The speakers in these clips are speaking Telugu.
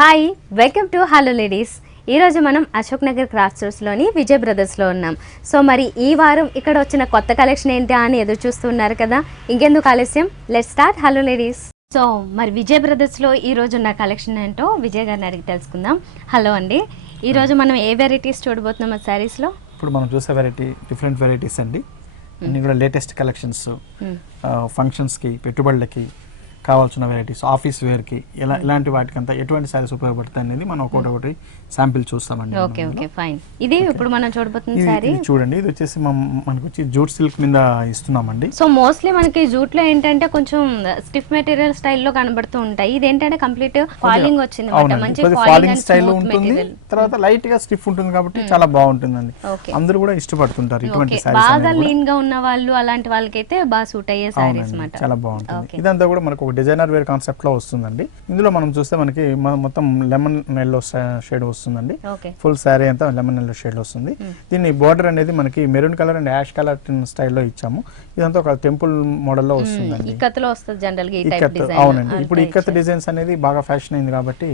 Hi welcome to hello ladies. ఈరోజు మనం అశోక్ నగర్ క్రాఫ్ట్ స్టోర్స్లోని విజయ్ బ్రదర్స్లో ఉన్నాం. సో మరి ఈ వారం ఇక్కడ వచ్చిన కొత్త కలెక్షన్ ఏంటి అని ఎదురు చూస్తున్నారు కదా, ఇంకెందుకు ఆలస్యం, let's start hello ladies. So మరి విజయ్ బ్రదర్స్లో ఈరోజు ఉన్న కలెక్షన్ ఏంటో విజయ్ గారిని అడిగి తెలుసుకుందాం. హలో అండి, ఈరోజు మనం ఏ వెరైటీస్ చూడబోతున్నాం ఆ శారీస్లో? ఇప్పుడు మనం చూసే డిఫరెంట్ వెరైటీస్ అండి. అన్ని కూడా లేటెస్ట్ కలెక్షన్స్, ఫంక్షన్స్కి, పెట్టుబడులకి కావాల్సిన వెరైటీస్, ఆఫీస్ వేర్కి ఇలాంటి వాటికంతా ఎటువంటి శారీస్ ఉపయోగపడతాయి అనేది మనం ఒకటి శాంపిల్ చూస్తామండి. Okay okay fine. ఇది ఇప్పుడు మనం చూడబోతున్న శారీ చూడండి, ఇది వచ్చేసి మనకు వచ్చి జూట్ సిల్క్ మీద ఇస్తున్నామండి. సో మోస్ట్లీ మనకి జూట్ లో ఏంటంటే కొంచెం స్టిఫ్ మెటీరియల్ స్టైల్లో కనబడుతూ ఉంటాయి. ఇది ఏంటంటే కంప్లీట్ ఫాలింగ్ వచ్చింది, మంచి ఫాలింగ్ స్టైల్ ఉంటుంది, తర్వాత లైట్ గా స్టిఫ్ ఉంటుంది కాబట్టి చాలా బాగుంటుందండి. అందరూ కూడా ఇష్టపడుతుంటారు ఇటువంటి శారీస్. బాగా లీన్ గా ఉన్న వాళ్ళు అలాంటి వాళ్ళకైతే బాగా సూట్ అయ్యే శారీస్ అన్నమాట. చాలా బాగుంటుంది. ఇదంతా కూడా మనకు ఒక డిజైనర్ వేర్ కాన్సెప్ట్ లో వస్తుందండి. ఇందులో మనం చూస్తే మనకి మొత్తం లెమన్ ఎల్లో షేడ్ వస్తుందండి. ఫుల్ శారీ అంతా లెమన్ ఎల్లో షేడ్ వస్తుంది. దీన్ని బోర్డర్ అనేది మనకి maroon colour and ash colour స్టైల్లో ఇచ్చాము. ఇదంతా ఒక టెంపుల్ మోడల్ లో వస్తుందండి. ఇక్కత్తులో వస్తుంది జనరల్ గా ఈ టైప్ డిజైన్. అవునండి, ఇప్పుడు ఇక్కత్ డిజైన్స్ అనేది బాగా ఫ్యాషన్ అయింది కాబట్టి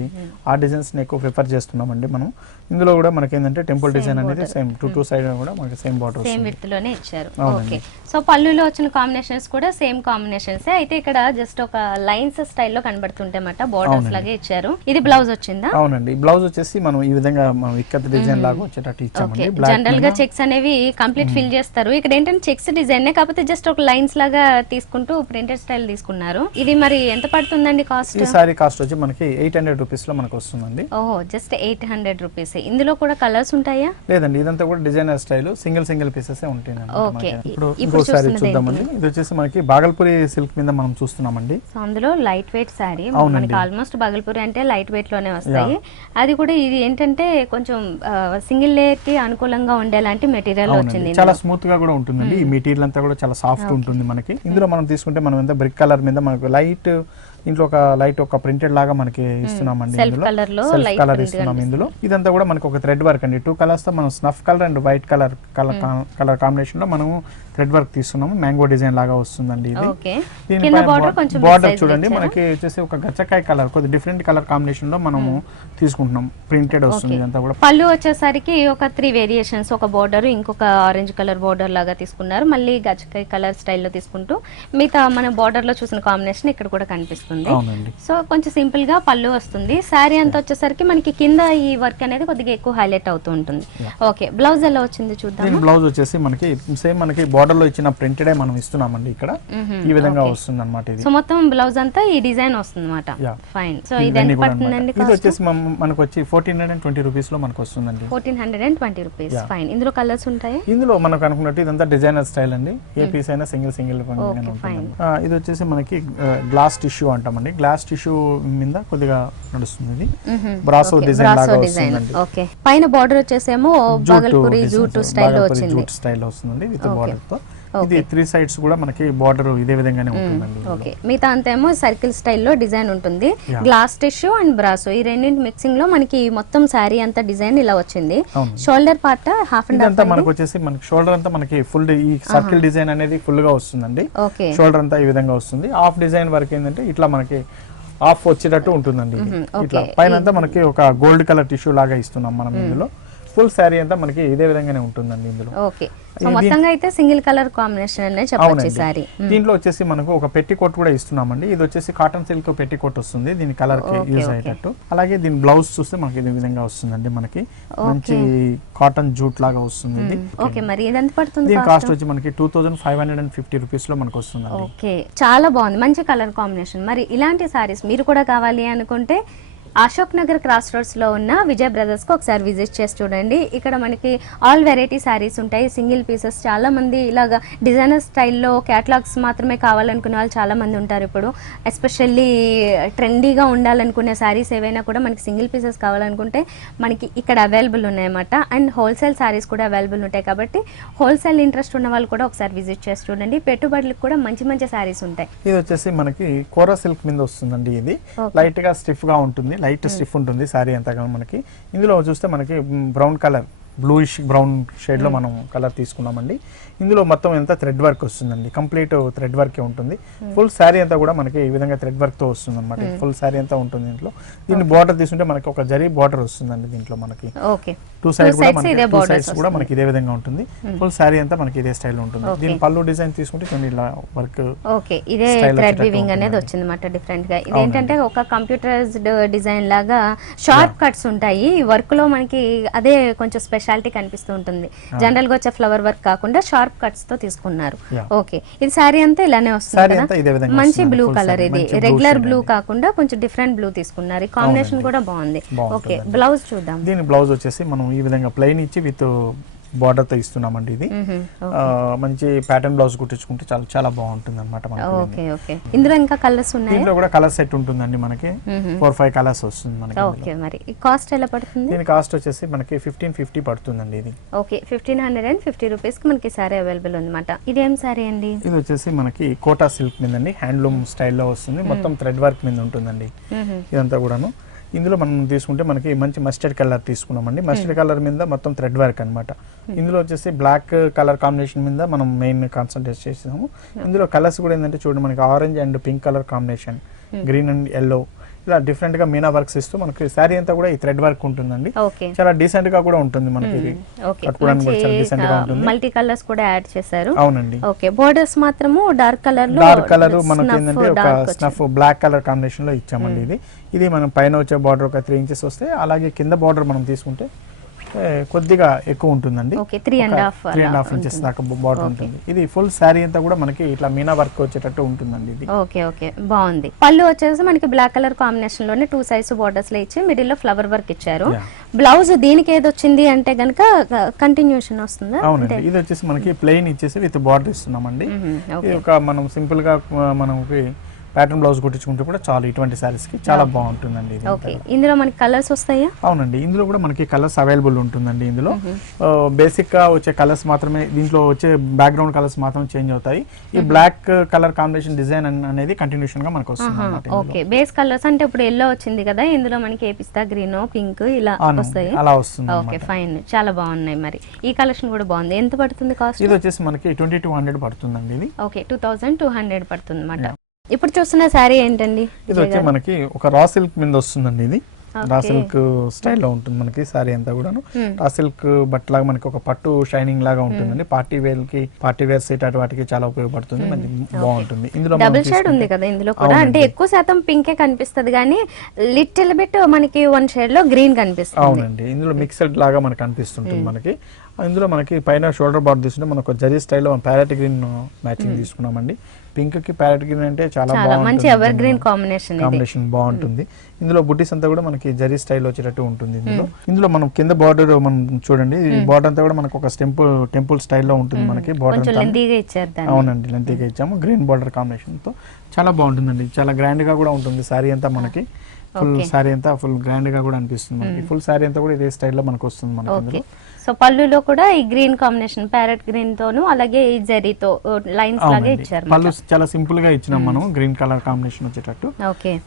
ఆ డిజైన్స్ ని ఎక్కువ ప్రిఫర్ చేస్తున్నామండి మనం. ఇందులో కూడా మనకి ఏంటంటే టెంపుల్ డిజైన్ అనేది సేమ్ టూ సైడ్ కూడా మనకి సేమ్ బార్డర్ సేమ్ విడ్త్ లోనే ఇచ్చారు. ఓకే, సో పళ్ళులో వచ్చిన కాంబినేషన్స్ కూడా సేమ్ కాంబినేషన్స్. అయితే ఇక్కడ జస్ట్ ఒక లైన్స్ స్టైల్లో కనబడుతుంటే మాట బోర్డర్స్ లాగే ఇచ్చారు. ఇది బ్లౌజ్ వచ్చిందా? అవునండి, బ్లౌజ్ వచ్చేసి మనం ఈ విధంగా మనం ఇక్కత్ డిజైన్ లాగా వచ్చేటట్టు ఇచ్చామండి. జనరల్ గా చెక్స్ అనేవి కంప్లీట్ ఫిల్ చేస్తారు. ఇక్కడ ఏంటంటే చెక్స్ డిజైన్ కాకపోతే జస్ట్ ఒక లైన్స్ లాగా తీసుకుంటూ ప్రింటెడ్ స్టైల్ తీసుకున్నారు. ఇది మరి ఎంత పడుతుందండి కాస్ట్? ఈ సారీ కాస్ట్ వచ్చి మనకి 800 రూపీస్ లో మనకు వస్తుందండి. ఓహో, జస్ట్ 800 రూపీస్. ఇందులో కూడా కలర్స్ ఉంటాయా? లేదండి, ఇదంతా కూడా డిజైనర్ స్టైల్, సింగిల్ పీసెస్ ఉంటాయి. ఓకే, ఇప్పుడు ఇంకో సారీ చూద్దామండి. ఇది వచ్చేసి మనకి బాగల్పూరి సిల్క్ మీద మనం చూస్తున్నామండి. సో అందులో లైట్ వెయిట్ సారీ, మనకి ఆల్మోస్ట్ బాగల్పూరి అంటే లైట్ వెయిట్ లోనే వస్తాయి. అది కూడా ఇది ఏంటంటే కొంచెం సింగిల్ లేయర్ కి అనుకూలంగా ఉండేలాంటి మెటీరియల్ వచ్చింది. చాలా స్మూత్ గా కూడా ఉంటుందండి. ఈ మెటీరియల్ అంతా కూడా చాలా సాఫ్ట్ ఉంటుంది మనకి. ఇందులో మనం తీసుకుంటే మనం ఎంత బ్రిక్ కలర్ మీద మనకు లైట్, ఇంట్లో ఒక ప్రింటెడ్ లాగా మనకి ఇస్తున్నామండి. సెల్ఫ్ కలర్ ఇస్తున్నాం ఇందులో. ఇదంతా కూడా మనకి ఒక థ్రెడ్ వర్క్ అండి. 2 కలర్స్ తో మనం snuff colour and white colour combination లో మనము థ్రెడ్ వర్క్ తీస్తున్నాము. మ్యాంగో డిజైన్ లాగా వస్తుందండి ఇది. బార్డర్ చూడండి, మనకి వచ్చేసి ఒక గచ్చకాయ కలర్, కొద్ది డిఫరెంట్ కలర్ కాంబినేషన్ లో మనము తీసుకుంటున్నాం. ప్రింటెడ్ వస్తుంది ఇదంతా కూడా. పళ్ళు వచ్చేసరికి ఒక 3 వేరియేషన్స్, ఒక బోర్డర్, ఇంకొక ఆరెంజ్ కలర్ బోర్డర్ లాగా తీసుకున్నారు. మళ్ళీ గచ్చకాయ కలర్ స్టైల్లో తీసుకుంటూ మిగతా మన బోర్డర్ లో చూసిన కాంబినేషన్ ఇక్కడ కూడా కనిపిస్తుంది. సో కొంచెం సింపుల్ గా పళ్ళు వస్తుంది. శారీ అంతా వచ్చేసరికి మనకి కింద ఈ వర్క్ అనేది కొద్దిగా ఎక్కువ హైలైట్ అవుతూ ఉంటుంది. ఓకే, బ్లౌజ్ ఎలా వచ్చింది చూద్దాం. బ్లౌజ్ వచ్చేసి మనకి సేమ్ మనకి బోర్డర్ లో ఇచ్చిన ప్రింటెడ్ మనం ఇస్తున్నామండి. ఇక్కడ ఈ విధంగా వస్తుంది అన్నమాట. ఇది సో మొత్తం బ్లౌజ్ అంతా ఈ డిజైన్ వస్తుంది అన్నమాట. ఫైన్. సో ఇది ఎంత పడుతుందండి? ఇది వచ్చేసి మనకు వచ్చి 1420 రూపీస్ లో మనకు వస్తుందండి. 1420 రూపీస్. ఫైన్. ఇందులో కలర్స్ ఉంటాయి. ఇందులో మనకు అనుకున్నట్టు ఇదంతా డిజైనర్ స్టైల్ అండి. ఏ పీస్ అయినా సింగిల్ ఇది వచ్చేసి మనకి గ్లాస్ టిష్యూ అంటామండి. గ్లాస్ టిష్యూ మీద కొద్దిగా నడుస్తుంది. బ్రాసో డిజైన్ లాగా వస్తుందండి. ఓకే, పైన బార్డర్ వచ్చేసేమో బాగల్పూరి జూట్ స్టైల్ లో వచ్చింది. జూట్ స్టైల్ లో వస్తుందండి విత్ బార్డర్ తో. ఇది 3 సైడ్స్ కూడా మనకి బార్డర్ ఇదే విధంగానే ఉంటుందండి. ఓకే, మిగతా అంతేమో సర్కిల్ స్టైల్లో డిజైన్ ఉంటుంది. గ్లాస్ టిష్యూ అండ్ బ్రాసో ఈ రెండింటి మిక్సింగ్ లో మనకి మొత్తం శారీ అంతా డిజైన్ ఇలా వచ్చింది. Shoulder part half and half మనకి వచ్చేసి మనకి షోల్డర్ అంతా మనకి ఫుల్ ఈ సర్కిల్ డిజైన్ అనేది ఫుల్ గా వస్తుందండి. షోల్డర్ అంతా ఈ విధంగా వస్తుంది. హాఫ్ డిజైన్ వరకు ఏంటంటే ఇట్లా మనకి హాఫ్ వచ్చేటట్టు ఉంటుందండి. ఇట్లా పైన అంతా మనకి ఒక గోల్డ్ కలర్ టిష్యూ లాగా ఇస్తున్నాం మనం. ఇందులో ఫుల్ శారీ అంతా మనకి ఇదే విధంగానే ఉంటుందండి. ఇందులో ఓకే, సో మొత్తంగా అయితే సింగిల్ కలర్ కాంబినేషన్ అనే చెప్పొచ్చు సారీ. దీంట్లో వచ్చేసి మనకు ఒక పెట్టి కోట్ కూడా ఇస్తున్నామండి. ఇది వచ్చేసి కాటన్ సిల్క్ పెట్టి కోట్ వస్తుంది, దీని కలర్ కి యూజ్ అయ్యేటట్టు. అలాగే దీని బ్లౌజ్ చూస్తే మనకి ఈ విధంగా వస్తుందండి. మనకి మంచి కాటన్ జూట్ లాగా వస్తుంది ఇది. ఓకే, మరి ఇది ఎంత పడుతుంది? దీని కాస్ట్ వచ్చి మనకి 2550 రూపీస్ లో మనకు వస్తుంది. ఓకే, చాలా బాగుంది, మంచి కలర్ కాంబినేషన్. మరి ఇలాంటి సారీస్ మీరు కూడా కావాలి అనుకుంటే అశోక్ నగర్ క్రాస్ రోడ్స్ లో ఉన్న విజయ్ బ్రదర్స్ కు ఒకసారి విజిట్ చేసి చూడండి. ఇక్కడ మనకి ఆల్ వెరైటీ శారీస్ ఉంటాయి, సింగిల్ పీసెస్. చాలా మంది ఇలాగా డిజైనర్ స్టైల్లో క్యాటలాగ్స్ మాత్రమే కావాలనుకునే వాళ్ళు చాలా మంది ఉంటారు. ఇప్పుడు ఎస్పెషల్లీ ట్రెండీగా ఉండాలనుకునే శారీస్ ఏవైనా కూడా మనకి సింగిల్ పీసెస్ కావాలనుకుంటే మనకి ఇక్కడ అవైలబుల్ ఉన్నాయన్నమాట. అండ్ హోల్సేల్ శారీస్ కూడా అవైలబుల్ ఉంటాయి కాబట్టి హోల్సేల్ ఇంట్రెస్ట్ ఉన్న వాళ్ళు కూడా ఒకసారి విజిట్ చేసి చూడండి. పెట్టుబడులకు కూడా మంచి మంచి శారీస్ ఉంటాయి. ఇది వచ్చేసి మనకి కోరా సిల్క్ మీద వస్తుందండి. ఇది లైట్ గా స్టిఫ్ గా ఉంటుంది, లైట్ స్టిఫ్ ఉంటుంది శారీ అంతా మనకి. ఇందులో చూస్తే మనకి brown colour bluish brown shade లో మనం కలర్ తీసుకున్నామండి. ఇందులో మొత్తం ఎంత థ్రెడ్ వర్క్ వస్తుందండి, కంప్లీట్ థ్రెడ్ వర్క్ ఉంటుంది. ఫుల్ శారీ అంతా కూడా మనకి ఈ విధంగా థ్రెడ్ వర్క్ తో వస్తుంది అనమాట. ఫుల్ శారీ అంతా ఉంటుంది దీంట్లో. దీన్ని బార్డర్ తీసుకుంటే మనకి ఒక జరీ బార్డర్ వస్తుందండి దీంట్లో మనకి. టూ సైడ్స్ కూడా మనకి ఇదే విధంగా ఉంటుంది. ఫుల్ శారీ అంతా మనకి ఇదే స్టైల్ ఉంటుంది. దీని పళ్ళు డిజైన్ తీసుకుంటే కొన్ని ఇలా వర్క్ ఇదే థ్రెడ్ వీవింగ్ అనేది వచ్చింది అన్నమాట డిఫరెంట్ గా. ఇదేంటంటే ఒక కంప్యూటరైజ్డ్ డిజైన్ లాగా షార్ప్ కట్స్ ఉంటాయి. ఈ వర్క్ లో మనకి అదే కొంచెం స్పెషాలిటీ కనిపిస్తూ ఉంటుంది. జనరల్ గా వచ్చే ఫ్లవర్ వర్క్ కాకుండా షార్ప్ కట్స్ తో తీసుకున్నారు. ఓకే, ఇది శారీ అంతా ఇలానే వస్తుంది కదా. మంచి బ్లూ కలర్, ఇది రెగ్యులర్ బ్లూ కాకుండా కొంచెం డిఫరెంట్ బ్లూ తీసుకున్నారు. ఈ కాంబినేషన్ కూడా బాగుంది. ఓకే, బ్లౌజ్ చూద్దాం. దీని బ్లౌజ్ వచ్చేసి మనం ఈ విధంగా ప్లెయిన్ ఇచ్చి విత్ బార్డర్ తో ఇస్తున్నామండి. ఇది మంచి ప్యాటర్న్ బ్లౌజ్ కుట్టించుకుంటే చాలా చాలా బాగుంటుంది అనమాట. ఇందులో ఇంకా కలర్స్ ఉన్నాయి. దీంట్లో కూడా కలర్ సెట్ ఉంటుందండి మనకి. 4-5 కలర్స్ వస్తుంది మనకి. ఓకే, మరి ఈ కాస్ట్ ఎలా పడుతుంది? దీని కాస్ట్ వచ్చేసి మనకి 1550 పడుతుందండి. ఇది ఓకే, 1550 రూపీస్ కి మనకి సారీ అవైలబుల్ ఉందన్నమాట. ఇదేం సారీ అండి? ఇది వచ్చేసి మనకి కోటా సిల్క్ మీద అండి, హ్యాండ్లూమ్ స్టైల్లో వస్తుంది. మొత్తం థ్రెడ్ వర్క్ మీద ఉంటుందండి ఇదంతా కూడాను. ఇందులో మనం తీసుకుంటే మనకి మంచి మస్టర్డ్ కలర్ తీసుకున్నామండి. మస్టర్డ్ కలర్ మీద మొత్తం థ్రెడ్ వర్క్ అనమాట. ఇందులో వచ్చేసి బ్లాక్ కలర్ కాంబినేషన్ మీద మనం మెయిన్ కాన్సన్ట్రేట్ చేసాము. ఇందులో కలర్స్ కూడా ఏంటంటే చూడండి, మనకి orange and pink colour combination, green and yellow, ఇలా డిఫరెంట్ గా మీనా వర్క్స్ ఇస్తూ మనకి శారీ అంతా కూడా ఈ థ్రెడ్ వర్క్ ఉంటుందండి. చాలా డీసెంట్ గా కూడా ఉంటుంది మనకి. మల్టీ కలర్స్ కూడా యాడ్ చేశారు. అవునండి. ఓకే, బోర్డర్స్ మాత్రము డార్క్ కలర్ మనకి ఏంటంటే ఒక స్నఫ్ బ్లాక్ కలర్ కాంబినేషన్ లో ఇచ్చామండి. ఇది మనం పైన వచ్చే బార్డర్ ఒక 3 ఇంచెస్ వస్తే, అలాగే కింద బార్డర్ మనం తీసుకుంటే కొద్దిగా ఎక్కువ ఉంటుందండి. 3.5 ఇంచెస్ దాకా బార్డర్ ఉంటుంది. ఇది ఫుల్ శారీ అంతా కూడా మనకి ఇట్లా మీనా వర్క్ వచ్చేటట్టు ఉంటుందండి. ఇది ఓకే బాగుంది. పళ్ళు వచ్చేసి మనకి బ్లాక్ కలర్ కాంబినేషన్ లోనే 2 సైడ్స్ బోర్డర్స్ లో ఇచ్చి మిడిల్ లో ఫ్లవర్ వర్క్ ఇచ్చారు. బ్లౌజ్ దీనికి ఏది వచ్చింది అంటే గనక కంటిన్యూషన్ వస్తుందా? అవునండి, ఇది వచ్చేసి మనకి ప్లెయిన్ ఇచ్చేసి విత్ బార్డర్ ఇస్తున్నామండి. ఇది ఒక మనం సింపుల్ గా మనకి ప్యాటర్న్ బ్లౌజ్ కుట్టించుకుంటే కూడా చాలా ఇటువంటి సారీస్ కి చాలా బాగుంటుందండి. ఇందులో మనకి కలర్స్ వస్తాయా? అవునండి, ఇందులో కూడా మనకి కలర్స్ అవైలబుల్ ఉంటుందండి. ఇందులో బేసిక్ గా వచ్చే కలర్స్ మాత్రమే, దీంట్లో వచ్చే బ్యాక్గ్రౌండ్ కలర్స్ మాత్రం చేంజ్ అవుతాయి. ఈ బ్లాక్ కలర్ కాంబినేషన్ డిజైన్ అనేది కంటిన్యూషన్ గా మనకు వస్తుంది. ఓకే, బేస్ కలర్స్ అంటే ఇప్పుడు ఎల్లో వచ్చింది కదా, ఇందులో మనకి పిస్తా గ్రీన్, పింక్ ఇలా వస్తాయి. అలా వస్తుంది. ఓకే ఫైన్, చాలా బాగున్నాయి. మరి ఈ కలెక్షన్ కూడా బాగుంది. ఎంత పడుతుంది కాస్ట్? ఇది వచ్చేసి మనకి 2200 పడుతుందండి. ఇది ఓకే, 2200 పడుతుంది అన్నమాట. ఇప్పుడు చూస్తున్న శారీ ఏంటండి? ఇది వచ్చి మనకి ఒక రా సిల్క్ మీద వస్తుందండి. ఇది రా సిల్క్ స్టైల్లో ఉంటుంది మనకి శారీ అంతా కూడాను. రా సిల్క్ బట్టలాగా మనకి ఒక పట్టు షైనింగ్ లాగా ఉంటుందండి. పార్టీ వేర్ సెట్ అటు వాటికి చాలా ఉపయోగపడుతుంది. మంచి బాగుంటుంది. ఇందులో డబుల్ షేడ్ ఉంది కదా ఇందులో కూడా, అంటే ఎక్కువ శాతం పింకే కనిపిస్తుంది కానీ లిటిల్ బిట్ మనకి 1 షేడ్ లో గ్రీన్ కనిపిస్తుంది. అవునండి, ఇందులో మిక్స్డ్ లాగా మనకి కనిపిస్తుంటుంది మనకి. ఇందులో మనకి పైన షోల్డర్ బార్డర్ తీసుకుంటే మనకు జరీ స్టైల్లో ప్యారెట్ గ్రీన్ మ్యాచింగ్ తీసుకున్నామండి. పింక్ కి ప్యారెట్ గ్రీన్ అంటే చాలా మంచి ఎవర్ గ్రీన్ కాంబినేషన్ బాగుంటుంది. ఇందులో బుట్టీస్ అంతా కూడా మనకి జరీ స్టైల్ వచ్చేటట్టు ఉంటుంది. ఇందులో మనం కింద బార్డర్ మనం చూడండి, ఈ బార్డర్ అంతా కూడా మనకు ఒక టెంపుల్ స్టైల్లో ఉంటుంది మనకి బార్డర్. అవునండి, లెంతీగా ఇచ్చాము. గ్రీన్ బార్డర్ కాంబినేషన్ తో చాలా బాగుంటుందండి. చాలా గ్రాండ్ గా కూడా ఉంటుంది శారీ అంతా మనకి. ఫుల్ శారీ అంతా ఫుల్ గ్రాండ్ గా కూడా అనిపిస్తుంది మనకి. ఫుల్ శారీ అంతా కూడా ఇదే స్టైల్లో మనకు వస్తుంది మనకి. సో పళ్ళులో కూడా ఈ గ్రీన్ కాంబినేషన్ ప్యారెట్ గ్రీన్ తోను అలాగే ఈ జరీతో లైన్స్ లాగా ఇచ్చారు. పళ్ళు చాలా సింపుల్ గా ఇచ్చినాం మనం, గ్రీన్ కలర్ కాంబినేషన్ వచ్చేటట్టు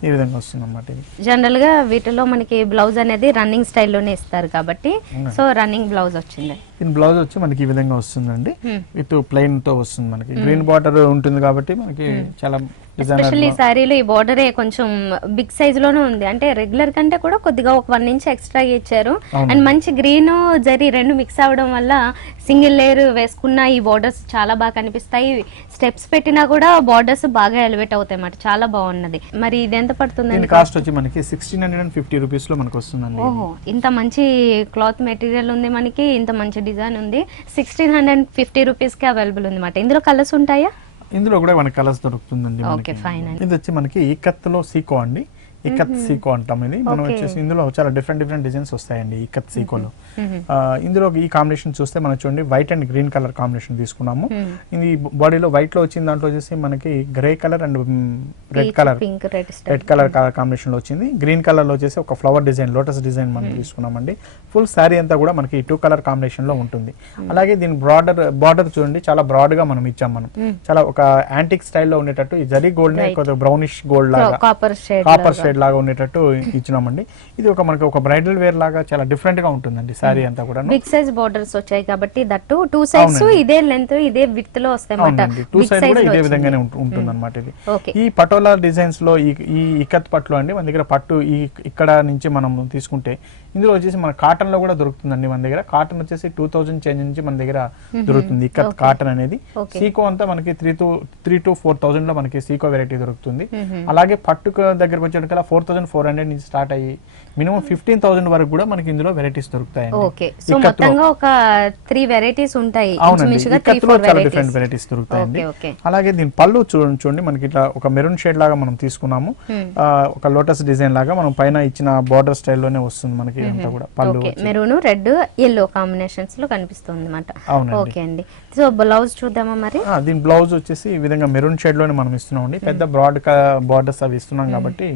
ఈ విధంగా వస్తుంది అన్నమాట. జనరల్ గా వీటిలో మనకి బ్లౌజ్ అనేది రన్నింగ్ స్టైల్లోనే ఇస్తారు కాబట్టి, సో రన్నింగ్ బ్లౌజ్ వచ్చింది. దీని బ్లౌజ్ వచ్చి మనకి ఈ విధంగా వస్తుందండి. విత్ ప్లెయిన్ తో వస్తుంది మనకి. గ్రీన్ బార్డర్ ఉంటుంది కాబట్టి మనకి చాలా ఎస్పెషల్లీ శారీలో ఈ బార్డరే కొంచెం బిగ్ సైజ్ లోనే ఉంది. అంటే రెగ్యులర్ కంటే కూడా కొద్దిగా ఒక 1 ఇంచ్ ఎక్స్ట్రా ఇచ్చారు. అండ్ మంచి గ్రీన్ జరీ రెండు మిక్స్ అవ్వడం వల్ల సింగిల్ లేయర్ వేసుకున్న ఈ బార్డర్స్ చాలా బాగా కనిపిస్తాయి. స్టెప్స్ పెట్టినా కూడా బార్డర్స్ బాగా ఎలివేట్ అవుతాయి అన్నమాట. చాలా బాగున్నది. మరి ఇది ఎంత పడుతుంది? కాస్ట్ వచ్చి మనకి 1650 రూపీస్ లో మనకు వస్తుందండి. ఓహో, ఇంత మంచి క్లాత్ మెటీరియల్ ఉంది మనకి, ఇంత మంచి డిజైన్ ఉంది. 1650 రూపీస్ కి అవైలబుల్ ఉంది అన్నమాట. ఇందులో కలర్స్ ఉంటాయా? ఇందులో కూడా మనకి కలర్స్ దొరుకుతుందండి. ఇది వచ్చి మనకి ఇక్కత్ లో సీకో అండి. ఇక్కత్ సీకో అంటాం. ఇది మనం వచ్చేసి ఇందులో చాలా డిఫరెంట్ డిజైన్స్ వస్తాయండి ఇక్కత్ సీకోలో. ఇందులో ఈ కాంబినేషన్ చూస్తే మనం చూడండి, white and green colour combination తీసుకున్నాము. ఇది బాడీలో వైట్ లో వచ్చింది, దాంట్లో వచ్చేసి మనకి grey colour and red colour combination లో వచ్చింది. గ్రీన్ కలర్ లో వచ్చేసి ఒక ఫ్లవర్ డిజైన్, లోటస్ డిజైన్ మనం తీసుకున్నామండి. ఫుల్ శారీ అంతా కూడా మనకి 2 కలర్ కాంబినేషన్ లో ఉంటుంది. అలాగే దీని బార్డర్ చూడండి, చాలా బ్రాడ్ గా మనం ఇచ్చాం. మనం చాలా ఒక యాంటిక్ స్టైల్లో ఉండేటట్టు ఈ జరీ గోల్డ్ ని బ్రౌనిష్ గోల్డ్ లాగా కాపర్ షేడ్ షేడ్ లాగా ఉండేటట్టు ఇచ్చినామండి. ఇది మనకి ఒక బ్రైడల్ వేర్ లాగా చాలా డిఫరెంట్ గా ఉంటుందండి సారీ అంతా కూడా. బిగ్ సైజ్ బోర్డర్స్ వచ్చాయి కాబట్టి దట్టు 2 సైడ్స్ ఇదే లెంత్ ఇదే విడ్త్ లో వస్తాయి అన్నమాట. 2 సైడ్ కూడా ఇదే విధంగానే ఉంటుంది అన్నమాట. ఇది ఈ పటోలా డిజైన్స్ లో ఈ ఇక్కత్ పట్టులో అండి మన దగ్గర పట్టు ఇక్కడ నుంచి మనం తీసుకుంటే ఇందులో వచ్చేసి మన కాటన్ లో కూడా దొరుకుతుందండి. మన దగ్గర కాటన్ వచ్చేసి 2000 చేంజ్ నుంచి మన దగ్గర దొరుకుతుంది ఇక్కత్ కాటన్ అనేది. సీకో అంతా మనకి 3 to 4000 లో మనకి సీకో వెరైటీ దొరుకుతుంది. అలాగే పట్టు దగ్గరకు వచ్చేటికల్లా 4400 నుంచి స్టార్ట్ అయ్యి మినిమం 15,000 వరకు కూడా మనకి ఇందులో వెరైటీస్ దొరుకుతాయి. ఓకే, సో మొత్తంగా ఒక 3 వెరైటీస్ ఉంటాయి. అవునండి, ఇక్కత్లో చాలా డిఫరెంట్ వెరైటీస్ దొరుకుతాయండి. అలాగే దీని పళ్ళు చూడండి మనకి ఇట్లా ఒక మెరూన్ షేడ్ లాగా మనం తీసుకున్నాము. ఒక లోటస్ డిజైన్ లాగా మనం పైన ఇచ్చిన బార్డర్ స్టైల్లోనే వస్తుంది మనకి అంతా కూడా. పళ్ళు మెరూన్ రెడ్ ఎల్లో కాంబినేషన్స్ లో కనిపిస్తుంది అన్నమాట. ఓకే అండి, సో బ్లౌజ్ చూద్దామా మరి. దీని బ్లౌజ్ వచ్చేసి ఈ విధంగా మెరూన్ షేడ్ లోనే మనం ఇస్తున్నాం అండి. పెద్ద బ్రాడ్ బార్డర్స్ అవి ఇస్తున్నాం కాబట్టి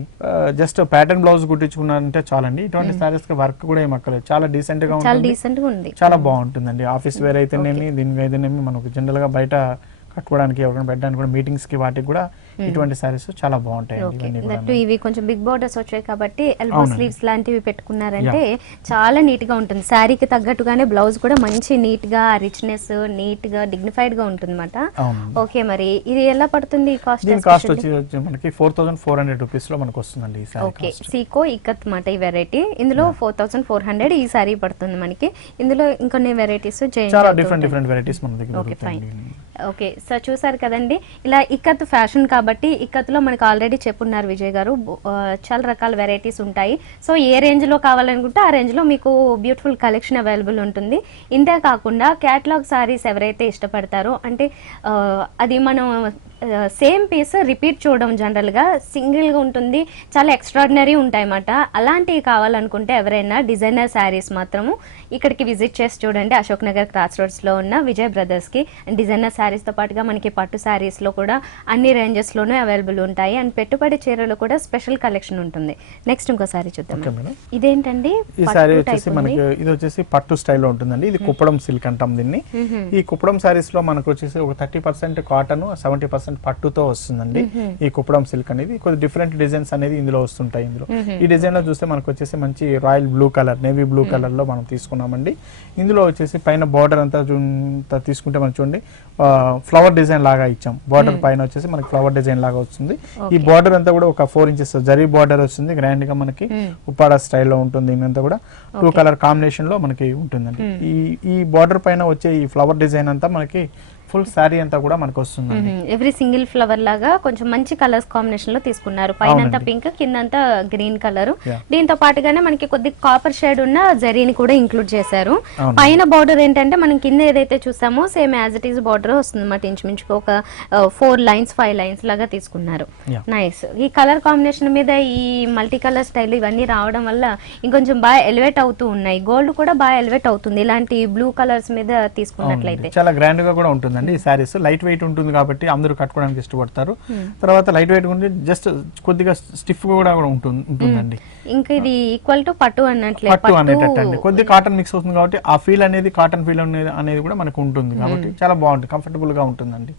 జస్ట్ ప్యాటర్న్ బ్లౌజ్ కుట్టించుకున్నారంటే చాలండి. ఇటువంటి సారీస్ కి వర్క్ కూడా ఏం అక్కర్లేదు, చాలా డీసెంట్ గా ఉంటుంది, చాలా బాగుంటుందండి. ఆఫీస్ వేర్ అయితేనేమి దీనికి అయితేనేమి మనకు జనరల్ గా బయట కట్టుకోవడానికి ఎవరైనా పెట్టడానికి కూడా మీటింగ్స్ కి వాటికి కూడా ఇటువంటి సారీస్ చాలా బాగుంటాయి. ఇవి కొంచెం బిగ్ బోర్డర్స్ వచ్చాయి కాబట్టి ఎల్బో స్లీవ్స్ లాంటివి పెట్టుకున్నారంటే చాలా నీట్ గా ఉంటుంది. శారీకి తగ్గట్టుగానే బ్లౌజ్ కూడా మంచి నీట్ గా రిచ్నెస్ నీట్ గా డిగ్నిఫైడ్ గా ఉంటుంది అన్నమాట. ఓకే, మరి ఇది ఎలా పడుతుంది కాస్ట్ వచ్చి మనకి 4400 రూపీస్ లో మనకు వస్తుందండి. ఓకే, సీకో ఇక్కత్ మాట ఈ వెరైటీ. ఇందులో 4400 ఈ సారీ పడుతుంది మనకి. ఇందులో ఇంకొన్ని వెరైటీస్ చాలా డిఫరెంట్ వెరైటీస్ మన దగ్గర దొరుకుతాయి. ఓకే, సో చూసారు కదండి, ఇలా ఇక్కత్ ఫ్యాషన్ కాబట్టి ఇక్కత్లో మనకు ఆల్రెడీ చెప్పున్నారు విజయ్ గారు, చాలా రకాల వెరైటీస్ ఉంటాయి. సో ఏ రేంజ్ లో కావాలనుకుంటే ఆ రేంజ్ లో మీకు బ్యూటిఫుల్ కలెక్షన్ అవైలబుల్ ఉంటుంది. ఇంతే కాకుండా క్యాటలాగ్ సారీస్ ఎవరైతే ఇష్టపడతారో అంటే అది మనం సేమ్ పీస్ రిపీట్ చూడడం జనరల్గా సింగిల్గా ఉంటుంది, చాలా ఎక్స్ట్రాడినరీ ఉంటాయి అన్నమాట. అలాంటివి కావాలనుకుంటే ఎవరైనా డిజైనర్ శారీస్ మాత్రము ఇక్కడికి విజిట్ చేసి చూడండి. అశోక్ నగర్ క్రాస్ రోడ్స్లో ఉన్న విజయ్ బ్రదర్స్కి. డిజైనర్ శారీస్తో పాటుగా మనకి పట్టు శారీస్లో కూడా అన్ని రేంజెస్లోనే అవైలబుల్ ఉంటాయి. అండ్ పెట్టుబడి చీరలు కూడా స్పెషల్ కలెక్షన్ ఉంటుంది. నెక్స్ట్ ఇంకో సారీ చూద్దాం. ఇదేంటండి? ఈ సారీ వచ్చేసి మనకి ఇది వచ్చేసి పట్టు స్టైల్లో ఉంటుందండి. ఇది కుప్పడం సిల్క్ అంటాం దీన్ని. ఈ కుప్పడం శారీస్ లో మనకు వచ్చేసి ఒక 30% కాటన్ 70% పట్టుతో వస్తుందండి. ఈ కుప్పడం సిల్క్ అనేది కొద్ది డిఫరెంట్ డిజైన్స్ అనేది ఇందులో వస్తుంటాయి. ఇందులో ఈ డిజైన్ లో చూస్తే మనకు వచ్చేసి మంచి royal blue colour, navy blue colour లో మనం తీసుకున్నామండి. ఇందులో వచ్చేసి పైన బార్డర్ అంతా తీసుకుంటే మనం చూడండి ఫ్లవర్ డిజైన్ లాగా ఇచ్చాం. బార్డర్ పైన వచ్చేసి మనకి ఫ్లవర్ డిజైన్ లాగా వస్తుంది. ఈ బార్డర్ అంతా కూడా ఒక 4 ఇంచెస్ జరీ బార్డర్ వస్తుంది. గ్రాండ్ గా మనకి ఉప్పాడ స్టైల్లో ఉంటుంది. ఇదంతా కూడా 2 కలర్ కాంబినేషన్ లో మనకి ఉంటుందండి. ఈ బార్డర్ పైన వచ్చే ఈ ఫ్లవర్ డిజైన్ అంతా మనకి ఫుల్ సారీ అంతా కూడా మనకు వస్తుంది. ఎవ్రీ సింగిల్ ఫ్లవర్ లాగా కొంచెం మంచి కలర్స్ కాంబినేషన్ లో తీసుకున్నారు. పైన పింక్, కిందంతా గ్రీన్ కలర్. దీంతో పాటుగానే మనకి కొద్ది కాపర్ షేడ్ ఉన్న జరీని కూడా ఇంక్లూడ్ చేశారు. పైన బార్డర్ ఏంటంటే మనం కింద ఏదైతే చూసామో same as it is border వస్తుంది అన్నమాట. ఇంచుమించుకు ఒక 4 లైన్స్ 5 లైన్స్ లాగా తీసుకున్నారు. నైస్. ఈ కలర్ కాంబినేషన్ మీద ఈ మల్టీ కలర్ స్టైల్ ఇవన్నీ రావడం వల్ల ఇంకొంచెం బాగా ఎలివేట్ అవుతూ ఉన్నాయి. గోల్డ్ కూడా బాగా ఎలివేట్ అవుతుంది ఇలాంటి బ్లూ కలర్స్ మీద తీసుకున్నట్లయితే. చాలా గ్రాండ్ గా కూడా ఉంటుంది. ఈ సారీస్ లైట్ వెయిట్ ఉంటుంది కాబట్టి అందరూ కట్టుకోవడానికి ఇష్టపడతారు. తర్వాత లైట్ వెయిట్ ఉంటుంది, జస్ట్ కొద్దిగా స్టిఫ్ కూడా ఉంటుందండి. ఇంకా ఇది ఈక్వల్ టు పట్టు అన్నట్లే, పట్టు అనేటట్టండి. కొద్ది కాటన్ మిక్స్ అవుతుంది కాబట్టి ఆ ఫీల్ అనేది కాటన్ ఫీల్ అనేది కూడా మనకు ఉంటుంది కాబట్టి చాలా బాగుంటుంది, కంఫర్టబుల్ గా ఉంటుందండి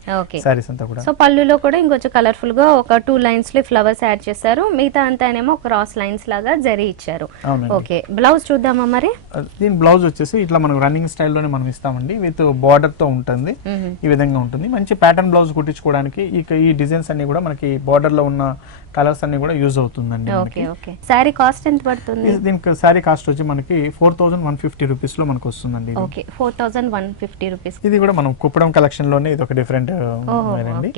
సారీస్ అంతా కూడా. సో పళ్ళులో కూడా ఇంకొంచెం కలర్ఫుల్ గా ఒక 2 లైన్స్ లో ఫ్లవర్స్ యాడ్ చేశారు. మిగతా అంతానేమో క్రాస్ లైన్స్ లాగా జరీ ఇచ్చారు. ఓకే, బ్లౌజ్ చూద్దామా మరి. దీని బ్లౌజ్ వచ్చేసి ఇట్లా మనం రన్నింగ్ స్టైల్లోనే మనం ఇస్తామండి. విత్ బార్డర్ తో ఉంటుంది. ఈ విధంగా ఉంటుంది. మంచి ప్యాటర్న్ బ్లౌజ్ కుట్టించుకోవడానికి ఈ డిజైన్స్ అన్ని కూడా మనకి బార్డర్ లో ఉన్న కలర్స్ అన్ని కూడా యూజ్ అవుతుందండి. సారీ కాస్ట్ ఎంత పడుతుంది? దీనికి సారీ కాస్ట్ వచ్చి మనకి 4150 రూపీస్ లో మనకు వస్తుందండి. 4150 రూపీస్. ఇది కూడా మనం కుప్పడం కలెక్షన్ లోనే ఇది ఒక డిఫరెంట్ అండి.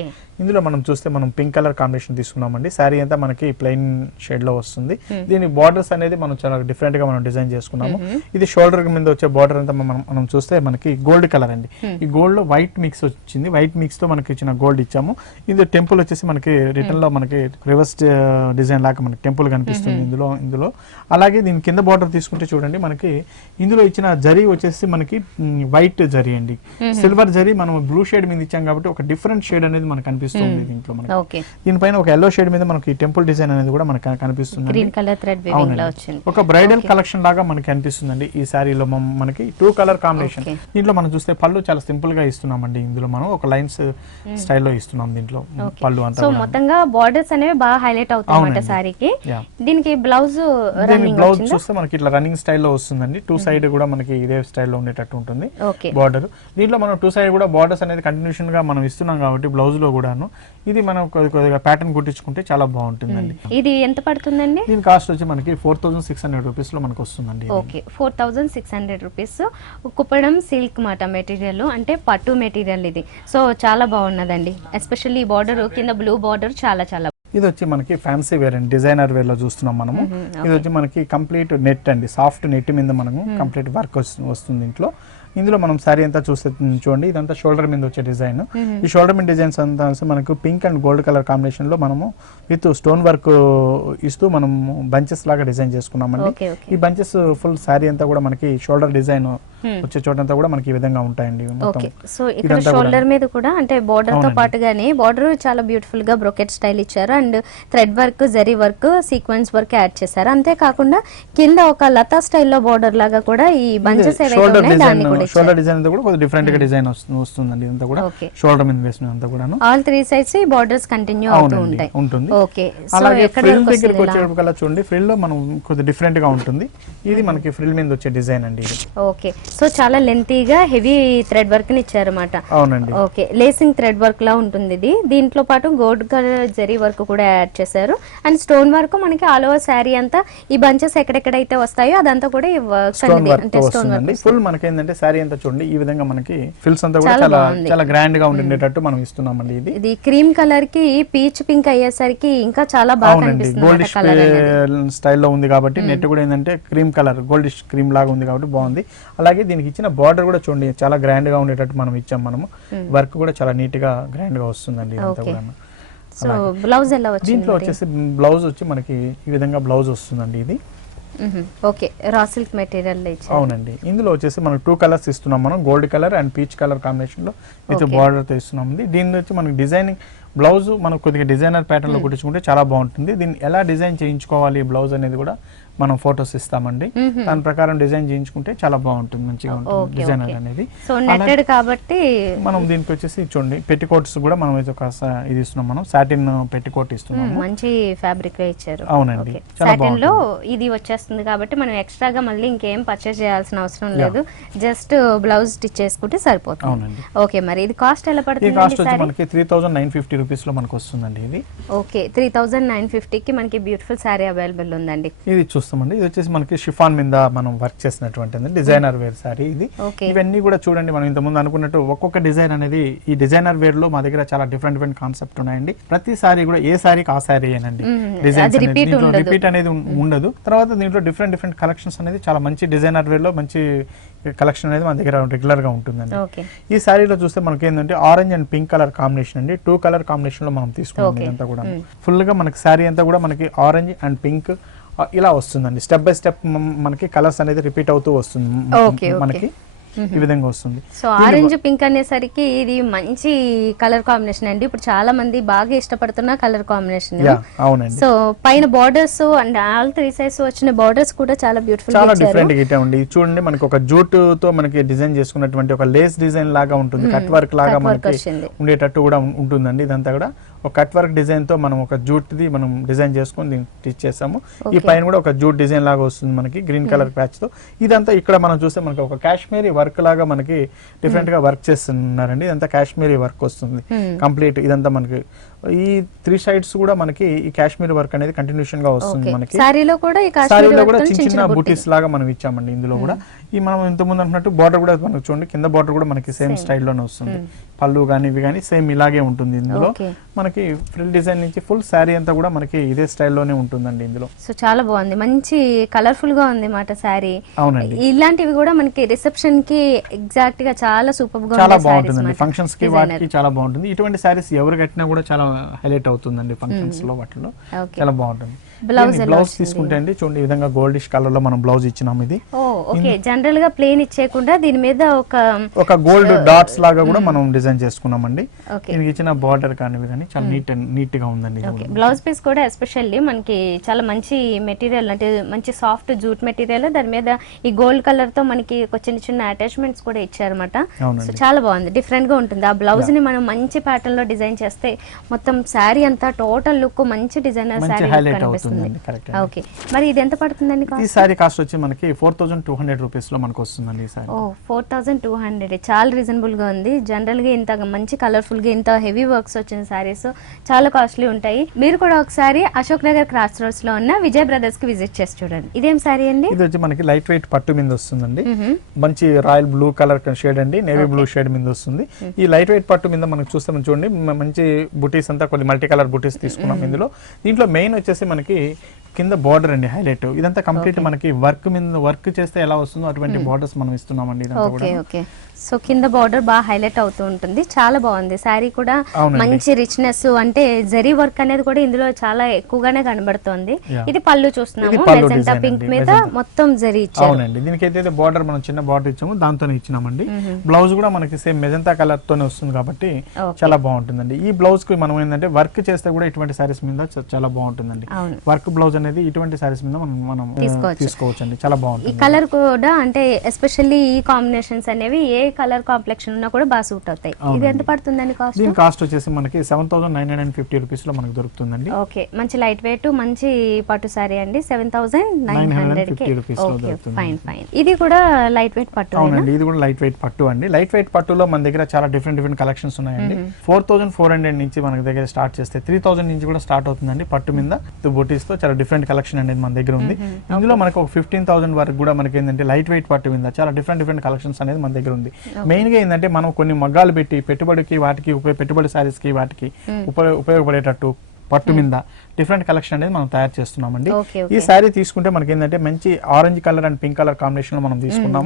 ఇందులో మనం చూస్తే మనం పింక్ కలర్ కాంబినేషన్ తీసుకున్నామండి. సారీ అంతా మనకి ప్లెయిన్ షేడ్ లో వస్తుంది. దీని బార్డర్స్ అనేది మనం చాలా డిఫరెంట్ గా మనం డిజైన్ చేసుకున్నాము. ఇది షోల్డర్ మీద వచ్చే బార్డర్ అంతా మనం చూస్తే మనకి గోల్డ్ కలర్ అండి. ఈ గోల్డ్ లో వైట్ మిక్స్ వచ్చింది. వైట్ మిక్స్ తో మనకి ఇచ్చిన గోల్డ్ ఇచ్చాము. ఇది టెంపుల్ వచ్చేసి మనకి రిటర్న్ లో మనకి రివర్స్ డిజైన్ లాగా మనకి టెంపుల్ కనిపిస్తుంది ఇందులో. అలాగే దీని కింద బార్డర్ తీసుకుంటే చూడండి మనకి ఇందులో ఇచ్చిన జరీ వచ్చేసి మనకి వైట్ జరీ అండి. సిల్వర్ జరీ మనం బ్లూ షేడ్ మీద ఇచ్చాం కాబట్టి ఒక డిఫరెంట్ షేడ్ అనేది మనకు కనిపిస్తుంది దీంట్లో మనకి. దీనిపైన ఒక ఎల్లో షేడ్ మీద మనకి టెంపుల్ డిజైన్ అనేది కూడా మనకి కనిపిస్తుంది. ఒక బ్రైడల్ కలెక్షన్ లాగా మనకి కనిపిస్తుందండి ఈ శారీలో. మనకి 2 కలర్ కాంబినేషన్. దీంట్లో మనం చూస్తే పళ్ళు చాలా సింపుల్ గా ఇస్తున్నామండి. వస్తుందండి ఇందులో మనం ఒక లైన్స్ స్టైల్లో ఇస్తున్నాం దీంట్లో పళ్ళు అంతా సో మొత్తంగా బార్డర్స్ అనేవి బాగా హైలైట్ అవుతాయి అన్నమాట సారీకి. దీనికి బ్లౌజ్ బ్లౌజ్ చూస్తే మనకి ఇట్లా రన్నింగ్ స్టైల్లో వస్తుందండి. టూ సైడ్ కూడా మనకి ఇదే స్టైల్లో ఉండేటట్టు ఉంటుంది బార్డర్. దీంట్లో మనం టూ సైడ్ కూడా బార్డర్స్ అనేది కంటిన్యూషన్ గా మనం ఇస్తున్నాం కాబట్టి బ్లౌజ్ లో కూడాను ఇది మనం కొద్దిగా ప్యాటర్న్ కుట్టించుకుంటే చాలా బాగుంటుందండి. ఇది ఎంత పడుతుందండి? దీని కాస్ట్ వచ్చి మనకి 4600 రూపీస్ లో మనకు వస్తుందండి. Okay, 4600 rupees. కుప్పడం సిల్క్ మాట మెటీరియల్, అంటే పట్టు మెటీరియల్ ఇది. సో చాలా బాగున్నదండి, ఎస్పెషల్లీ బార్డర్ కింద బ్లూ బార్డర్ చాలా చాలా. ఇది వచ్చి మనకి ఫ్యాన్సీ వేర్ అండి, డిజైనర్ వేర్ లో చూస్తున్నాం మనము. ఇది వచ్చి మనకి కంప్లీట్ నెట్ అండి, సాఫ్ట్ నెట్ మీద మనము కంప్లీట్ వర్క్ వస్తుంది ఇందులో మనం శారీ అంతా చూస్తే చూడండి, ఇదంతా షోల్డర్ మీద వచ్చే డిజైన్. ఈ షోల్డర్ మీద డిజైన్స్ అంతా మనకు pink and gold colour combination లో మనము విత్ స్టోన్ వర్క్ ఇస్తూ మనం బంచెస్ లాగా డిజైన్ చేసుకున్నామండి. ఈ బంచెస్ ఫుల్ శారీ అంతా కూడా మనకి షోల్డర్ డిజైన్ వచ్చే చోటంతా కూడా మనకి ఈ విధంగా ఉంటాయండి. సో ఇక్కడ షోల్డర్ మీద కూడా అంటే బార్డర్ తో పాటుగానే బార్డర్ చాలా బ్యూటిఫుల్ గా బ్రోకెట్ స్టైల్ ఇచ్చారు and thread work, zari work, sequence work add చేశారు. అంతేకాకుండా కింద ఒక లతా స్టైల్లో బార్డర్ లాగా కూడా ఈ బంచెస్ షోల్డర్ డిజైన్ కూడా కొంచెం డిఫరెంట్ గా డిజైన్ వస్తుందండి. ఇదంతా కూడా షోల్డర్ మీద వేసినంత కూడా all three sides borders continue అవుతూ ఉంటాయి. ఉంటుంది. ఓకే, అలాగే ఫ్రిల్ దగ్గరికి వచ్చేటప్పుడు చూడండి, ఫ్రిల్ లో మనం కొద్దిగా డిఫరెంట్ గా ఉంటుంది. ఇది మనకి ఫ్రిల్ మీద వచ్చే డిజైన్ అండి ఇది. ఓకే, సో చాలా లెంతీగా హెవీ థ్రెడ్ వర్క్ ని ఇచ్చారన్నమాట. అవునండి. ఓకే, లేసింగ్ థ్రెడ్ వర్క్ లా ఉంటుంది ఇది. దీంట్లో పాటు గోల్డ్ కలర్ జరీ వర్క్ కూడా యాడ్ చేశారు అండ్ స్టోన్ వర్క్ మనకి ఆల్ ఓవర్ శారీ అంతా ఈ బంచెస్ ఎక్కడెక్కడైతే వస్తాయో అదంతా కూడా ఈ వర్క్ అంటే స్టోన్ వర్క్ ఫుల్ మనకి ఏంటంటే శారీ అంతా చూడండి ఈ విధంగా మనకి ఫిల్స్ అంతా కూడా చాలా గ్రాండ్ గా ఉండేటట్టు మనం ఇస్తున్నామండి. ఇది క్రీమ్ కలర్ కి పీచ్ పింక్ అయ్యేసరికి ఇంకా చాలా బాగా కనిపిస్తుంది. గోల్డ్ స్టైల్లో ఉంది కాబట్టి నెట్ కూడా ఏంటంటే క్రీమ్ కలర్ గోల్డిష్ క్రీమ్ లాగా ఉంది కాబట్టి బాగుంది. అలాగే దీనికి ఇచ్చిన బార్డర్ కూడా చూడండి చాలా గ్రాండ్ గా ఉండేటట్టు మనం ఇచ్చాం. మనము వర్క్ కూడా చాలా నీట్ గా గ్రాండ్ గా వస్తుందండి ఇదంతా కూడా. సో బ్లౌజ్ ఎలా వచ్చింది? దీంట్లో వచ్చేసి బ్లౌజ్ వచ్చి మనకి ఈ విధంగా బ్లౌజ్ వస్తుందండి. ఇది ఓకే, రా సిల్క్ మెటీరియల్ ఇచ్చారు. అవునండి. ఇందులో వచ్చేసి మనం 2 కలర్స్ ఇస్తున్నాం. మనం gold colour and peach colour combination లో విత్ బార్డర్ తో ఇస్తున్నాం. దీని వచ్చి మనకి డిజైనింగ్ బ్లౌజ్ మనం కొద్దిగా డిజైనర్ ప్యాటర్న్ లో కుట్టించుకుంటే చాలా బాగుంటుంది. దీన్ని ఎలా డిజైన్ చేయించుకోవాలి బ్లౌజ్ అనేది కూడా మనం ఫోటోస్ ఇస్తామండి. దాని ప్రకారం డిజైన్ చేయించుకుంటే చాలా బాగుంటుంది, మంచిగా ఉంటుంది డిజైనర్ అనేది. సో నెట్టెడ్ కాబట్టి మనం దీనికి వచ్చేసి చూడండి పెట్టికోట్స్ కూడా మనం ఇది ఇస్తున్నాం. మనం సాటిన్ పెట్టికోట్ ఇస్తున్నాం. మంచి ఫ్యాబ్రిక్ ఇచ్చారు. అవునండి, సాటిన్ లో ఇది వచ్చేస్తుంది కాబట్టి మనం ఎక్స్ట్రాగా మళ్ళీ ఇంకేం పర్చేస్ చేయాల్సిన అవసరం లేదు, జస్ట్ బ్లౌజ్ స్టిచ్ చేసుకుంటే సరిపోతుంది. అవునండి. ఓకే, మరి ఇది కాస్ట్ ఎలా పడుతుంది? కాస్ట్ వచ్చి మనకి 3950 రూపీస్ లో మనకు వస్తుందండి ఇది. ఓకే, 3950 కి మనకి బ్యూటిఫుల్ సారీ అవైలబుల్ ఉందండి. ఇది చూస్తామండి. ఇది వచ్చేసి మనకి షిఫాన్ మీద మనం వర్క్ చేసినటువంటి డిజైనర్ వేర్ సారీ ఇది. ఇవన్నీ కూడా చూడండి, మనం ఇంత ముందు అనుకున్నట్టు ఒక్కొక్క డిజైన్ అనేది ఈ డిజైనర్ వేర్ లో మా దగ్గర చాలా డిఫరెంట్ కాన్సెప్ట్ ఉన్నాయండి. ప్రతి సారీ కూడా ఏ సారీకి ఆ సారీ ఏనండి, డిజైన్స్ రిపీట్ అనేది ఉండదు. తర్వాత దీంట్లో డిఫరెంట్ కలెక్షన్స్ అనేది చాలా మంచి డిజైనర్ వేర్ లో మంచి కలెక్షన్ అనేది మన దగ్గర రెగ్యులర్ గా ఉంటుందండి. ఈ సారీలో చూస్తే మనకి ఏంటంటే orange and pink colour combination అండి. 2 కలర్ కాంబినేషన్ లో మనం తీసుకున్నాం. ఇదంతా కూడా ఫుల్ గా మనకి సారీ అంతా కూడా మనకి ఆరెంజ్ అండ్ పింక్ ఇలా వస్తుందండి. స్టెప్ బై స్టెప్ మనకి కలర్స్ అనేది రిపీట్ అవుతూ వస్తుంది మనకి ఈ విధంగా వస్తుంది. సో ఆరెంజ్ పింక్ అనేసరికి ఇది మంచి కలర్ కాంబినేషన్ అండి. ఇప్పుడు చాలా మంది బాగా ఇష్టపడుతున్న కలర్ కాంబినేషన్. అవునండి. సో పైన బార్డర్స్ అండ్ ఆల్ 3 సైడ్స్ వచ్చిన బార్డర్స్ కూడా చాలా బ్యూటిఫుల్, చాలా డిఫరెంట్ గా ఉంది. చూడండి మనకి ఒక జూట్ తో మనకి డిజైన్ చేసుకున్నటువంటి ఒక లేస్ డిజైన్ లాగా ఉంటుంది, కట్ వర్క్ లాగా మనకి ఉండేటట్టు కూడా ఉంటుందండి. ఇదంతా కూడా ఒక కట్ వర్క్ డిజైన్ తో మనం ఒక జూట్ ది మనం డిజైన్ చేసుకొని దీన్ని స్టిచ్ చేసాము. ఈ పైన కూడా ఒక జూట్ డిజైన్ లాగా వస్తుంది మనకి గ్రీన్ కలర్ ప్యాచ్ తో. ఇదంతా ఇక్కడ మనం చూస్తే మనకి ఒక కాశ్మీరీ వర్క్ లాగా మనకి డిఫరెంట్ గా వర్క్ చేస్తున్నారండి. ఇదంతా కాశ్మీరీ వర్క్ వస్తుంది కంప్లీట్. ఇదంతా మనకి ఈ 3 సైడ్స్ కూడా మనకి ఈ కాశ్మీరీ వర్క్ అనేది కంటిన్యూషన్ గా వస్తుంది మనకి. సారీలో కూడా చిన్న చిన్న బూటీస్ లాగా మనం ఇచ్చామండి. ఇందులో కూడా ఈ మనం ఇంత ముందు అనుకున్నట్టు బార్డర్ కూడా మనకు చూడండి, కింద బార్డర్ కూడా మనకి సేమ్ స్టైల్లోనే వస్తుంది. పళ్ళు కానీ ఇవి కానీ సేమ్ ఇలాగే ఉంటుంది. ఇందులో మనకి ఫ్రిల్ డిజైన్ నుంచి ఫుల్ శారీ అంతా కూడా మనకి ఇదే స్టైల్లోనే ఉంటుందండి ఇందులో. సో చాలా బాగుంది, మంచి కలర్ఫుల్ గా ఉంది మాట శారీ. అవునండి. ఇలాంటివి కూడా మనకి రిసెప్షన్ కి ఎగ్జాక్ట్ గా చాలా సూపర్ గా చాలా బాగుంటుందండి. ఫంక్షన్స్ కి వాటికి చాలా బాగుంటుంది. ఇటువంటి శారీస్ ఎవరు కట్టినా కూడా చాలా హైలైట్ అవుతుందండి ఫంక్షన్స్ లో, వాటిలో చాలా బాగుంటుంది. బ్లౌజ్ తీసుకుంటే అండి చూడండి ఈ విధంగా గోల్డిష్ కలర్ లో మనం బ్లౌజ్ ఇచ్చినాం. ఇది ఓకే, జనరల్ గా ప్లేన్ ఇచ్చేయకుండా దీని మీద ఒక గోల్డ్ డాట్స్ లాగా కూడా మనం డిజైన్ చేసుకున్నామండి. దీనికి ఇచ్చిన బార్డర్ కానివి కానీ చాలా నీట్ గా ఉందండి. బ్లౌజ్ పీస్ కూడా ఎస్పెషల్లీ మనకి చాలా మంచి మెటీరియల్, అంటే మంచి సాఫ్ట్ జూట్ మెటీరియల్, దాని మీద ఈ గోల్డ్ కలర్ తో మనకి ఒక చిన్న చిన్న అటాచ్మెంట్స్ కూడా ఇచ్చారన్నమాట. సో చాలా బాగుంది, డిఫరెంట్ గా ఉంటుంది. ఆ బ్లౌజ్ ని మనం మంచి ప్యాటర్న్ లో డిజైన్ చేస్తే మొత్తం శారీ అంతా టోటల్ లుక్ మంచి డిజైనర్ శారీ కనిపిస్తుంది. ఓకే, మరి ఇది ఎంత పడుతుందండి? ఈ శారీ కాస్ట్ వచ్చి మనకి 4200 రూపీస్ లో మనకు వస్తుందండి ఈ శారీ. 4200 చాలా రీజనబుల్ గా ఉంది. జనరల్ గా ఇంత మంచి కలర్ఫుల్ గా ఇంత హెవీ వర్క్స్ వచ్చిన శారీస్ చాలా కాస్ట్లీ ఉంటాయి. మీరు కూడా ఒకసారి అశోక్ నగర్ క్రాస్ రోడ్స్ లో ఉన్న విజయ్ బ్రదర్స్ కి విజిట్ చేసి చూడండి. ఇదేం శారీ అండి? ఇది వచ్చి మనకి లైట్ వెయిట్ పట్టు మీద వస్తుందండి. మంచి రాయల్ బ్లూ కలర్ షేడ్ అండి, నేవీ బ్లూ షేడ్ మీద వస్తుంది. ఈ లైట్ వెయిట్ పట్టు మీద మనకు చూస్తాం చూడండి, మంచి బుటీస్ అంతా కొన్ని మల్టీ కలర్ బుటీస్ తీసుకున్నాం ఇందులో. దీంట్లో మెయిన్ వచ్చేసి మనకి కింద బార్డర్ అండి హైలైట్. ఇదంతా కంప్లీట్ మనకి వర్క్ మీద వర్క్ చేస్తే ఎలా వస్తుందో అటువంటి బార్డర్స్ మనం ఇస్తున్నామండి. సో కింద బార్డర్ బాగా హైలైట్ అవుతూ ఉంటుంది, చాలా బాగుంది. శారీ కూడా మంచి రిచ్నెస్, అంటే జరీ వర్క్ అనేది కూడా ఇందులో చాలా ఎక్కువగానే కనబడుతోంది. ఇది పళ్ళు చూస్తున్నాము, మెజెంటా పింక్ మీద మొత్తం జరీ ఇచ్చారు. అవునండి, దీనికి అయితే బార్డర్ మనం చిన్న బార్డర్ ఇచ్చాము దాంతోనే ఇచ్చినామండి. బ్లౌజ్ కూడా మనకి సేమ్ మెజెంటా కలర్ తోనే వస్తుంది కాబట్టి చాలా బాగుంటుందండి. ఈ బ్లౌజ్ కి మనం ఏంటంటే వర్క్ చేస్తే కూడా ఇటువంటి సారీస్ మీద చాలా బాగుంటుందండి. వర్క్ బ్లౌజ్ అనేది ఇటువంటి సారీస్ మీద మనం తీసుకోవచ్చు అండి, చాలా బాగుంటుంది. ఈ కలర్ కూడా అంటే ఎస్పెషల్లీ ఈ కాంబినేషన్స్ అనేవి ఏ కలర్ కాంప్లెక్షన్ ఉన్నా కూడా బాగా సూట్ అవుతాయి. ఇది ఎంత పడుతుందండి కాస్ట్? దీని కాస్ట్ వచ్చేసి మనకి 7950 రూపీస్ లో మనకు దొరుకుతుందండి. ఓకే, మంచి లైట్ వెయిట్ మంచి పట్టు సారీ అండి. 7950 రూపీస్ లో దొరుకుతుంది. Fine fine. ఇది కూడా లైట్ వెయిట్ పట్టు. అవునండి, ఇది కూడా లైట్ వెయిట్ పట్టు అండి. లైట్ వెయిట్ పట్టులో మన దగ్గర చాలా డిఫరెంట్ కలెక్షన్స్ ఉన్నాయండి. 4400 నుంచి మన దగ్గర స్టార్ట్ చేస్తే 3000 నుంచి కూడా స్టార్ట్ అవుతుందండి. పట్టు మీద బూటీస్ తో చాలా డిఫరెంట్ కలెక్షన్ అండి మన దగ్గర ఉంది. ఇందులో మనకు ఒక 15,000 వరకు కూడా మనకి ఏంటంటే లైట్ వెయిట్ పట్టు మీద చాలా డిఫరెంట్ కలెక్షన్స్ అనేది మన దగ్గర ఉంది. మెయిన్ గా ఏంటంటే మనం కొన్ని మగ్గాలు పెట్టి పెట్టుబడికి వాటికి పెట్టుబడి సారీస్ కి వాటికి ఉపయోగపడేటట్టు పట్టు మీద డిఫరెంట్ కలెక్షన్ అనేది మనం తయారు చేస్తున్నామండి. ఈ శారీ తీసుకుంటే మనకి ఏంటంటే మంచి orange colour and pink colour combination లో మనం తీసుకున్నాము.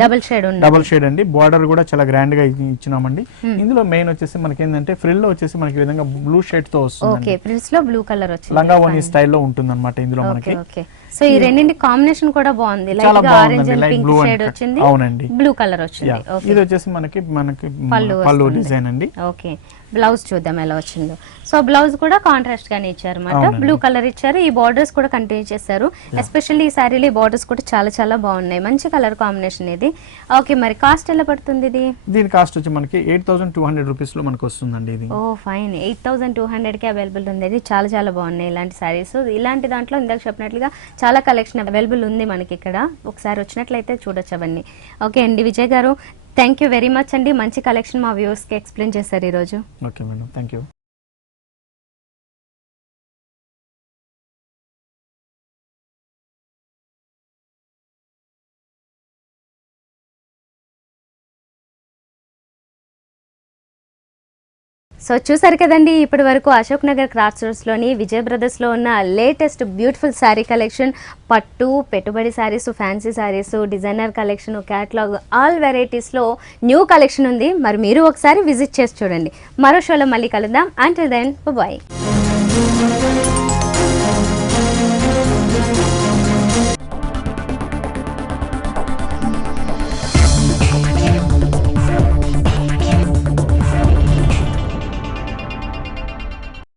డబుల్ షేడ్ అండి, బార్డర్ కూడా చాలా గ్రాండ్ గా ఇచ్చినామండి. ఇందులో మెయిన్ వచ్చేసి మనకి ఏంటంటే ఫ్రిల్ లో వచ్చేసి మనకి విధంగా బ్లూ షేడ్ తో వస్తుంది, లంగా ఓని స్టైల్లో ఉంటుంది అనమాట ఇందులో మనకి. సో ఈ రెండింటి కాంబినేషన్ కూడా బాగుంది, లైట్ గా ఆరెంజ్ అండ్ పింక్ షేడ్ వచ్చింది. అవునండి, బ్లూ కలర్ వచ్చింది. ఇది వచ్చేసి మనకి పళ్ళు డిజైన్ అండి. ఓకే, బ్లౌజ్ చూద్దాం ఎలా వచ్చిందో. సో బ్లౌజ్ కూడా కాంట్రాస్ట్ గానే ఇచ్చారు అన్నమాట, బ్లూ కలర్ ఇచ్చారు. ఈ బార్డర్స్ కూడా కంటిన్యూ చేశారు. ఎస్పెషల్లీ ఈ శారీలో బార్డర్స్ కూడా చాలా బాగున్నాయి, మంచి కలర్ కాంబినేషన్ ఇది. ఓకే, మరి కాస్ట్ ఎలా పడుతుంది ఇది? దీని కాస్ట్ వచ్చి మనకి 8200 రూపీస్ లో మనకు వస్తుందండి ఇది. ఓ ఫైన్, 8200 కి అవైలబుల్ ఉంది. ఇది చాలా బాగున్నాయి ఇలాంటి శారీస్. ఇలాంటి దాంట్లో ఇందాక చెప్పినట్లుగా చాలా కలెక్షన్ అవైలబుల్ ఉంది మనకి ఇక్కడ. ఒకసారి వచ్చినట్లయితే చూడొచ్చు అవన్నీ. ఓకే అండి విజయ్ గారు, థ్యాంక్ యూ వెరీ మచ్ అండి, మంచి కలెక్షన్ మా వ్యూవర్స్ కి ఎక్స్ప్లెయిన్ చేశారు ఈరోజు. Okay madam, thank you. So చూసారు కదండి, ఇప్పటి వరకు అశోక్ నగర్ క్రాస్ రోడ్స్లోని విజయ్ బ్రదర్స్లో ఉన్న లేటెస్ట్ బ్యూటిఫుల్ శారీ కలెక్షన్, పట్టు, పెట్టుబడి sarees, fancy sarees, designer collection, catalogue, all వెరైటీస్లో న్యూ కలెక్షన్ ఉంది. మరి మీరు ఒకసారి విజిట్ చేసి చూడండి. మరో షోలో మళ్ళీ కలుద్దాం. Until then bye.